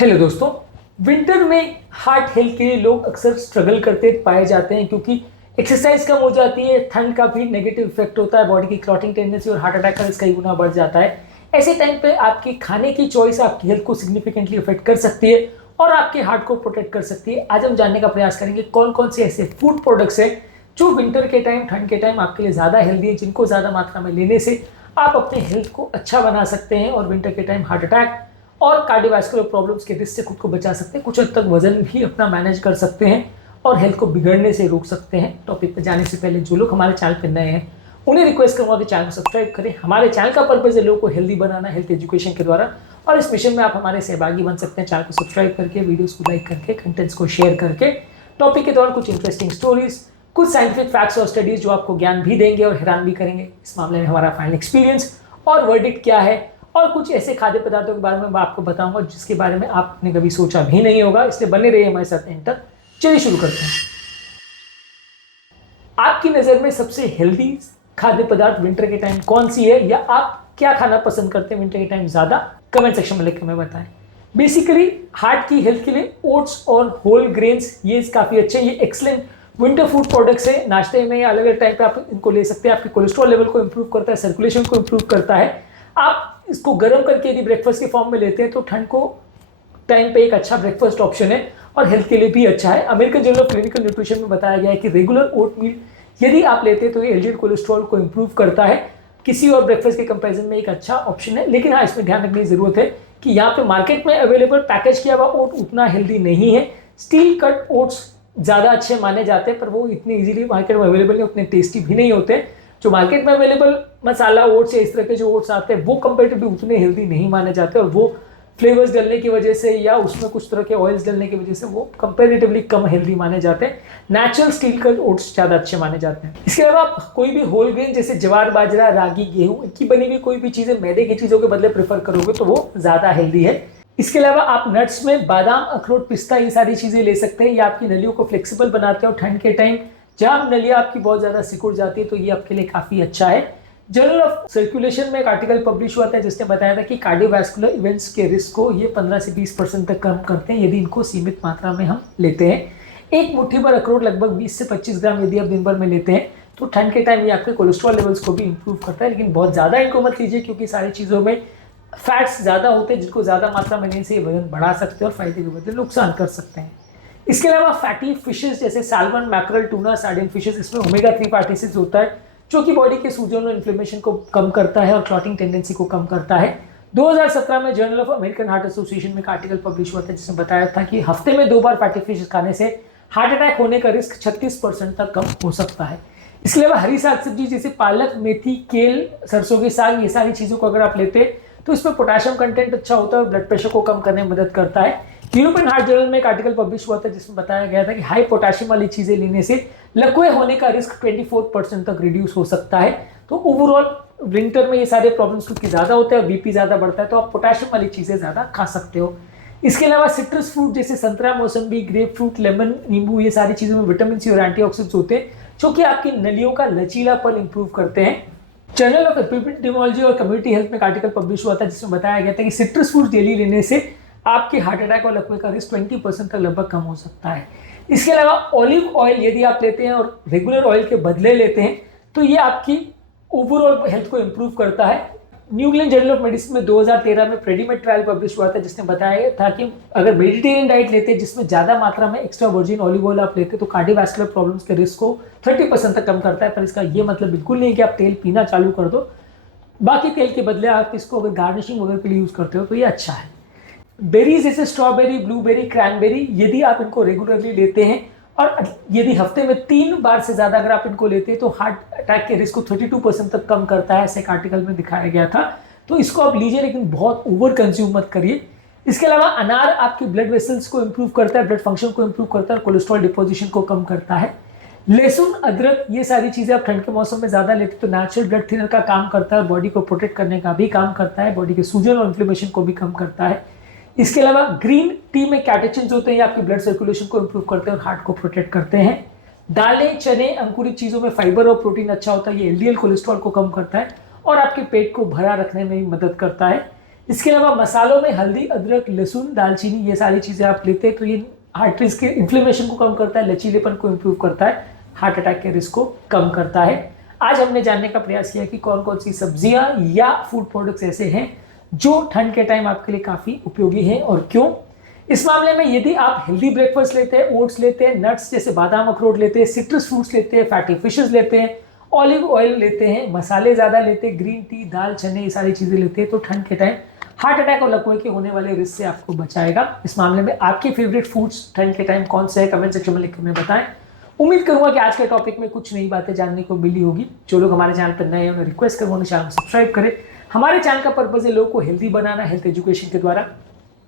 Hello दोस्तों। Winter में heart health के लिए लोग अक्सर स्ट्रगल करते पाए जाते हैं क्योंकि एक्सरसाइज कम हो जाती है, ठंड का भी नेगेटिव इफेक्ट होता है, बॉडी की क्लॉटिंग टेंडेंसी और हार्ट अटैक का रिस्क कई गुना बढ़ जाता है। ऐसे टाइम पे आपकी खाने की चॉइस आपकी हेल्थ को सिग्निफिकेंटली इफेक्ट कर सकती है और आपके हार्ट को प्रोटेक्ट कर सकती है। आज हम जानने का प्रयास करेंगे कौन कौन से ऐसे फूड प्रोडक्ट्स हैं जो विंटर के टाइम, ठंड के टाइम आपके लिए ज़्यादा हेल्दी है, जिनको ज़्यादा मात्रा में लेने से आप अपने हेल्थ को अच्छा बना सकते हैं और विंटर के टाइम हार्ट अटैक और कार्डियोवैस्कुलर प्रॉब्लम्स के रिस्क से खुद को बचा सकते हैं। कुछ हद तक वजन भी अपना मैनेज कर सकते हैं और हेल्थ को बिगड़ने से रोक सकते हैं। टॉपिक पर जाने से पहले जो लोग हमारे चैनल पर नए हैं उन्हें रिक्वेस्ट करूंगा कि चैनल को सब्सक्राइब करें। हमारे चैनल का पर्पज है लोगों को हेल्दी बनाना, हेल्थ एजुकेशन के द्वारा, और इस मिशन में आप हमारे सहभागी बन सकते हैं। चैनल को सब्सक्राइब करके, वीडियोस को लाइक करके, कंटेंट्स को शेयर करके, टॉपिक के दौरान कुछ इंटरेस्टिंग स्टोरीज, कुछ साइंटिफिक फैक्ट्स और स्टडीज जो आपको ज्ञान भी देंगे और हैरान भी करेंगे। इस मामले में हमारा फाइनल एक्सपीरियंस और वर्डिक्ट क्या है, और कुछ ऐसे खाद्य पदार्थों के बारे में मैं आपको बताऊंगा जिसके बारे में आपने कभी सोचा भी नहीं होगा। इसलिए बने रहिए हमारे साथ एंड तक। चलिए शुरू करते हैं। आपकी नज़र में सबसे हेल्दी खाद्य पदार्थ विंटर के टाइम कौन सी है, या आप क्या खाना पसंद करते हैं विंटर के टाइम ज़्यादा? कमेंट सेक्शन में लिख के हमें बताएं। बेसिकली हार्ट की हेल्थ के लिए ओट्स और होल ग्रेन्स ये काफ़ी अच्छे हैं। ये एक्सलेंट विंटर फूड प्रोडक्ट्स है। नाश्ते में या अलग अलग टाइम पे आप इनको ले सकते हैं। आपके कोलेस्ट्रॉल लेवल को इंप्रूव करता है, सर्कुलेशन को इंप्रूव करता है। आप इसको गर्म करके यदि ब्रेकफास्ट के फॉर्म में लेते हैं तो ठंड को टाइम पे एक अच्छा ब्रेकफास्ट ऑप्शन है और हेल्थ के लिए भी अच्छा है। American journal of clinical nutrition में बताया गया है कि रेगुलर ओट मील यदि आप लेते हैं तो ये एलडीएल कोलेस्ट्रॉल को इंप्रूव करता है। किसी और ब्रेकफास्ट के कंपैरिजन में एक अच्छा ऑप्शन है। लेकिन हाँ, इसमें ध्यान रखने की जरूरत है कि यहाँ पे मार्केट में अवेलेबल पैकेज किया हुआ ओट उतना हेल्दी नहीं है। स्टील कट ओट्स ज़्यादा अच्छे माने जाते हैं, पर वो इतनी इजीली मार्केट में अवेलेबल नहीं, उतने टेस्टी भी नहीं होते। जो मार्केट में अवेलेबल मसाला ओट्स या इस तरह के जो ओट्स आते हैं वो कंपेरेटिवली उतने हेल्दी नहीं माने जाते, और वो फ्लेवर्स डलने की वजह से या उसमें कुछ तरह के ऑयल्स डलने की वजह से वो कंपेरेटिवली कम हेल्दी माने जाते हैं। नेचुरल स्टील कट ओट्स ज़्यादा अच्छे माने जाते हैं। इसके अलावा आप कोई भी होल ग्रेन जैसे ज्वार, बाजरा, रागी, गेहूं, इनकी बनी हुई कोई भी चीज़ें मैदे की चीज़ों के बदले प्रेफर करोगे तो वो ज़्यादा हेल्दी है। इसके अलावा आप नट्स में बादाम, अखरोट, पिस्ता, ये सारी चीज़ें ले सकते हैं। ये आपकी नलियों को फ्लेक्सिबल बनाते हैं और ठंड के टाइम जहाँ नलियाँ आपकी बहुत ज़्यादा सिकुड़ जाती है तो ये आपके लिए काफ़ी अच्छा है। जर्नल ऑफ सर्कुलेशन में एक आर्टिकल पब्लिश हुआ था जिसने बताया था कि कार्डियोवैस्कुलर इवेंट्स के रिस्क को ये 15 से 20% तक कम करते हैं यदि इनको सीमित मात्रा में हम लेते हैं। एक मुट्ठी भर अखरोट लगभग 20 से 25 ग्राम यदि आप दिन भर में लेते हैं तो ठंड के टाइम ये आपके कोलेस्ट्रॉल लेवल्स को भी इंप्रूव करता है। लेकिन बहुत ज़्यादा इनको मत लीजिए क्योंकि सारी चीज़ों में फैट्स ज़्यादा होते हैं जिनको ज़्यादा मात्रा में लेने से ये वजन बढ़ा सकते हैं और फायदे के बदले नुकसान कर सकते हैं। इसके अलावा फैटी फिशेस जैसे salmon, mackerel, tuna, sardine fishes, इसमें ओमेगा 3 फैटी एसिड्स होता है जो कि बॉडी के सूजन और इन्फ्लेमेशन को कम करता है और क्लॉटिंग टेंडेंसी को कम करता है। 2017 में journal of American heart association में एक आर्टिकल पब्लिश हुआ था जिसमें बताया था कि हफ्ते में 2 बार फैटी फिश खाने से हार्ट अटैक होने का रिस्क 36% तक कम हो सकता है। इसके अलावा हरी साग सब्जी जैसे पालक, मेथी, केल, सरसों के साग, ये सारी चीज़ों को अगर आप लेते हैं तो इसमें पोटेशियम कंटेंट अच्छा होता है और ब्लड प्रेशर को कम करने में मदद करता है। यूरोपियन हार्ट जर्नल में एक आर्टिकल पब्लिश हुआ था जिसमें बताया गया था कि हाई पोटेशियम वाली चीज़ें लेने से लकवे होने का रिस्क 24% तक रिड्यूस हो सकता है। तो ओवरऑल विंटर में ये सारे प्रॉब्लम्स क्योंकि ज़्यादा होते हैं, बीपी ज़्यादा बढ़ता है, तो आप पोटेशियम वाली चीज़ें ज़्यादा खा सकते हो। इसके अलावा सिट्रस फ्रूट जैसे संतरा, मौसम्बी, ग्रेप फ्रूट, लेमन, नींबू, ये सारी चीज़ों में विटामिन सी और एंटीऑक्सीडेंट्स होते हैं जो कि आपकी नलियों का लचीलापन इंप्रूव करते हैं। जर्नल ऑफ एपिडेमियोलॉजी और कम्युनिटी हेल्थ में एक आर्टिकल पब्लिश हुआ था जिसमें बताया गया था कि सिट्रस फ्रूट डेली लेने से आपके हार्ट अटैक और लकवे का रिस्क 20% तक लगभग कम हो सकता है। इसके अलावा ऑलिव ऑयल यदि आप लेते हैं और रेगुलर ऑयल के बदले लेते हैं तो ये आपकी ओवरऑल हेल्थ को इंप्रूव करता है। New England journal of medicine में 2013 में प्रेडिमेड ट्रायल पब्लिश हुआ था जिसने बताया था कि अगर मेडिटेरियन डाइट लेते हैं जिसमें ज़्यादा मात्रा में एक्स्ट्रा वर्जिन ऑलिव ऑयल आप लेते हैं तो कार्डियोवैस्कुलर प्रॉब्लम्स के रिस्क को 30% तक कम करता है। पर इसका ये मतलब बिल्कुल नहीं है कि आप तेल पीना चालू कर दो। बाकी तेल के बदले आप इसको अगर गार्निशिंग वगैरह के लिए यूज़ करते हो तो ये अच्छा है। बेरीज जैसे स्ट्रॉबेरी, ब्लूबेरी, क्रैनबेरी यदि आप इनको रेगुलरली लेते हैं और यदि हफ्ते में 3 बार से ज़्यादा अगर आप इनको लेते हैं तो हार्ट अटैक के रिस्क को 32% तक कम करता है, ऐसे एक आर्टिकल में दिखाया गया था। तो इसको आप लीजिए लेकिन बहुत ओवर कंज्यूम मत करिए। इसके अलावा अनार आपकी ब्लड वेसल्स को इंप्रूव करता है, ब्लड फंक्शन को इंप्रूव करता है और कोलेस्ट्रॉल डिपोजिशन को कम करता है। लहसुन, अदरक, ये सारी चीज़ें आप ठंड के मौसम में ज़्यादा लेते तो नेचुरल ब्लड थिनर का काम करता है, बॉडी को प्रोटेक्ट करने का भी काम करता है, बॉडी के सूजन और इन्फ्लेमेशन को भी कम करता है। इसके अलावा ग्रीन टी में कैटेचिन्स होते हैं, ये आपकी ब्लड सर्कुलेशन को इंप्रूव करते हैं और हार्ट को प्रोटेक्ट करते हैं। दालें, चने, अंकुरित चीज़ों में फाइबर और प्रोटीन अच्छा होता है, ये एलडीएल कोलेस्ट्रॉल को कम करता है और आपके पेट को भरा रखने में भी मदद करता है। इसके अलावा मसालों में हल्दी, अदरक, लहसुन, दालचीनी, ये सारी चीज़ें आप लेते हैं तो ये आर्टरीज के इन्फ्लेमेशन को कम करता है, लचीलेपन को इम्प्रूव करता है, हार्ट अटैक के रिस्क को कम करता है। आज हमने जानने का प्रयास किया कि कौन कौन सी सब्जियां या फूड प्रोडक्ट्स ऐसे हैं जो ठंड के टाइम आपके लिए काफ़ी उपयोगी हैं और क्यों। इस मामले में यदि आप हेल्दी ब्रेकफास्ट लेते हैं, ओट्स लेते हैं, नट्स जैसे बादाम, अखरोट लेते हैं, सिट्रस फ्रूट्स लेते हैं, फैटी फिशेस लेते हैं, ऑलिव ऑयल लेते हैं, मसाले ज़्यादा लेते हैं, ग्रीन टी, दाल, चने, ये सारी चीज़ें लेते हैं तो ठंड के टाइम हार्ट अटैक और लकवे के होने वाले रिस्क से आपको बचाएगा। इस मामले में आपके फेवरेट फूड्स ठंड के टाइम कौन से है, कमेंट सेक्शन में लिख कर हमें बताएं। उम्मीद करूंगा कि आज के टॉपिक में कुछ नई बातें जानने को मिली होगी। जो लोग हमारे चैनल पर नए हैं उन्हें रिक्वेस्ट करूंगा चैनल को सब्सक्राइब करें। हमारे चैनल का पर्पज है लोगों को हेल्दी बनाना, हेल्थ एजुकेशन के द्वारा,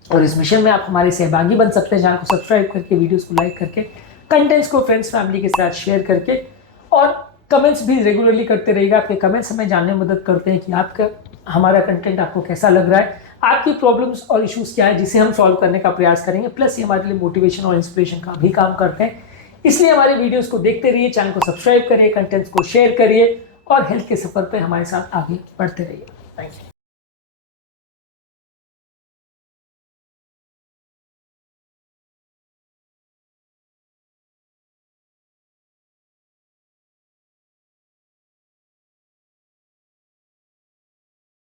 और इस मिशन में आप हमारे सहभागी बन सकते हैं। चैनल को सब्सक्राइब करके, वीडियोस को लाइक करके, कंटेंट्स को फ्रेंड्स फैमिली के साथ शेयर करके, और कमेंट्स भी रेगुलरली करते रहिएगा। आपके कमेंट्स हमें जानने में मदद करते हैं कि आपका हमारा कंटेंट आपको कैसा लग रहा है, आपकी प्रॉब्लम्स और इश्यूज क्या है जिसे हम सॉल्व करने का प्रयास करेंगे। प्लस ये हमारे लिए मोटिवेशन और इंस्पिरेशन का भी काम करते हैं। इसलिए हमारे वीडियोस को देखते रहिए, चैनल को सब्सक्राइब करिए, कंटेंट्स को शेयर करिए और हेल्थ के सफर पे हमारे साथ आगे बढ़ते रहिए। Thank you.